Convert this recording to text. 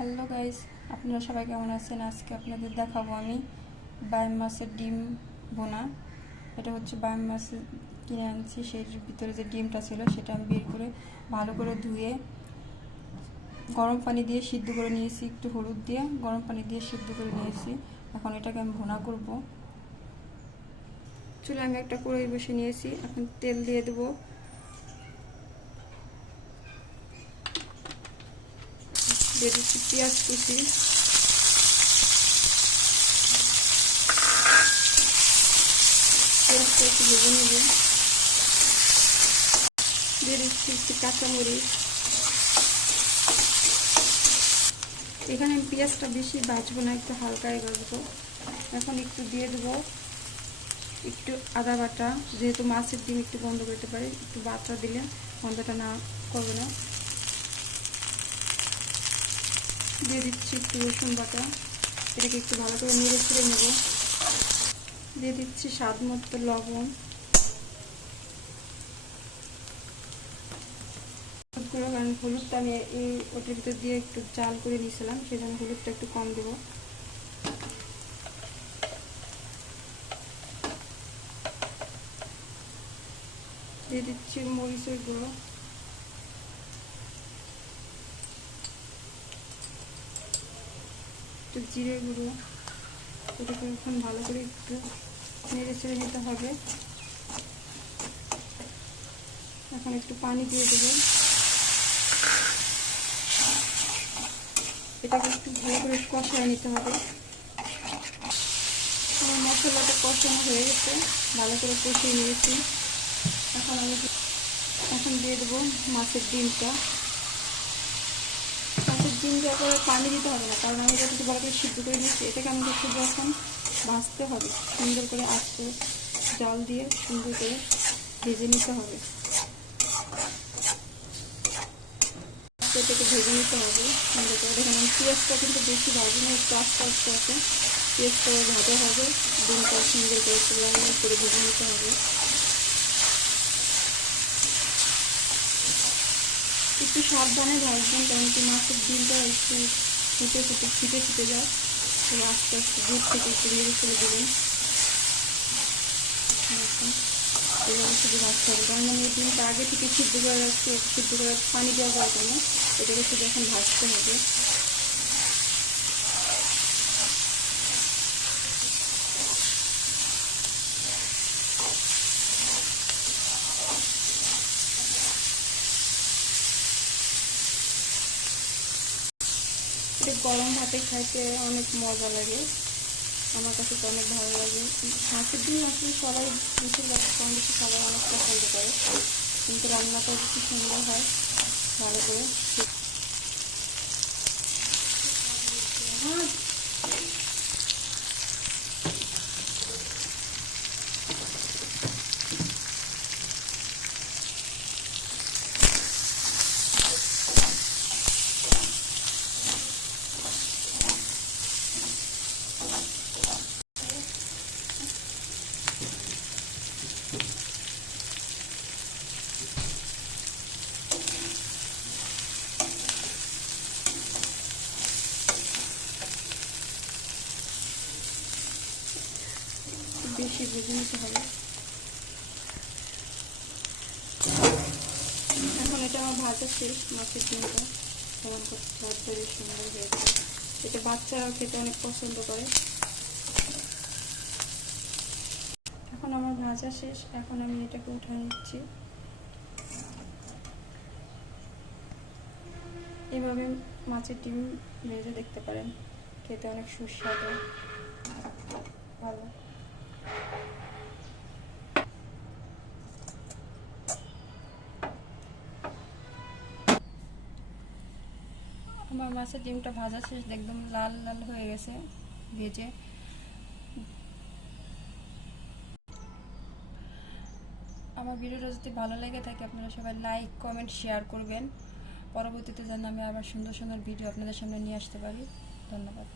Hello guys, আপনারা সবাই কেমন আছেন? আজকে আপনাদের দেখাবো আমি বাইম মাছের ডিম বোনা। এটা হচ্ছে বাইম মাছ কিনে আনছি, সেই ভিতরে যে ডিমটা ছিল সেটা আমি বের করে ভালো করে ধুয়ে গরম পানি দিয়ে সিদ্ধ করে নিয়েছি, একটু হলুদ দিয়ে গরম পানি দিয়ে সিদ্ধ করে নিয়েছি। এখন এটাকে আমি ভুনা করব। চুলে আমি একটা কড়াই বসে নিয়েছি, এখন তেল দিয়ে দেবো। দিয়ে দিচ্ছি পেঁয়াজ কুচি, পেঁয়াজটা একটু ভেজে নেব। দিয়ে দিচ্ছি একটু কাঁচামরিচ। এখানে আমি পেঁয়াজটা বেশি ভাজবো না, একটু হালকাই ভাজবো। এখন একটু দিয়ে দেবো একটু আদা বাটা, যেহেতু মাছের ডিম একটু গন্ধ করতে পারে, একটু বাটা দিলে গন্ধটা না করবে না। দিয়ে দিচ্ছি একটু রসুন বাটা, এটাকে একটু ভালো করে নেড়ে ছেড়ে নেব। দিয়ে দিচ্ছি স্বাদ মতো লবণ। কারণ হলুদটা আমি ওটার ভিতর দিয়ে একটু জাল করে নিয়েছিলাম, সেই জন্য হলুদটা একটু কম দেবো। দিয়ে দিচ্ছি মরিচের গুঁড়ো, একটু জিরে গুঁড়ো। এটাকে এখন ভালো করে একটু নেড়ে ছেড়ে নিতে হবে। এখন একটু পানি দিয়ে দেবো। এটাকে একটু ভালো করে কষিয়ে নিতে হবে। আমার মশলাটা কষানো হয়ে গেছে, ভালো করে কষিয়ে নিয়েছি। এখন দিয়ে দেবো মাছের ডিমটা। মাছের ডিম দেওয়ার পরে পানি দিতে হবে না, কারণ আমি যতটুকু ভালো করে সিদ্ধ করে নিয়েছি। এটাকে আমাকে শুধু এখন ভাজতে হবে, সুন্দর করে আস্তে জল দিয়ে সুন্দর করে ভেজে নিতে হবে। এটাকে ভেজে নিতে হবে সুন্দর করে। দেখুন আমি পেঁয়াজটা কিন্তু বেশি ভাজি না, একটু আস্তে আস্তে আছে পেঁয়াজটা ভাজা হবে। ডিমটা সুন্দর করে একটু লাল লাল করে ভেজে নিতে হবে। একটু সাবধানে ভাজবেন, কারণ কি মাছের ডিমটা একটু ফুটে যায়। তো আস্তে আস্তে দুধ থেকে একটু নেড়ে ফেলে দেবেন। এভাবে শুধু ভাজতে হবে, কারণ আমি ডিমটা আগে থেকে সিদ্ধ করে রাখছি, সিদ্ধ করে পানি দেওয়া যাবে না। এটাকে শুধু এখন ভাজতে হবে। এটা গরম ভাতে খাইতে অনেক মজা লাগে, আমার কাছে তো অনেক ভালো লাগে। মাছের ডিম আসলে সবাই বেশিরভাগ কম বেশি সবাই অনেক পছন্দ করে, কিন্তু রান্নাটা বেশি সুন্দর হয় ভালো করে। বেশি ভেজে নিতে হবে। এখন এটা আমার ভাজা শেষ, মাছের ডিমটা কেমন ভাজতে সুন্দর হয়েছে। এটা বাচ্চারাও খেতে অনেক পছন্দ করে। এখন আমার ভাজা শেষ, এখন আমি এটাকে উঠিয়ে নিচ্ছি। এভাবে মাছের ডিম ভেজে দেখতে পারেন, খেতে অনেক সুস্বাদু, ভালো। আমার মাছের ডিমটা ভাজা শেষ, একদম লাল লাল হয়ে গেছে ভেজে। আমার ভিডিওটা যদি ভালো লেগে থাকে আপনারা সবাই লাইক কমেন্ট শেয়ার করবেন, পরবর্তীতে যেন আমি আবার সুন্দর সুন্দর ভিডিও আপনাদের সামনে নিয়ে আসতে পারি। ধন্যবাদ।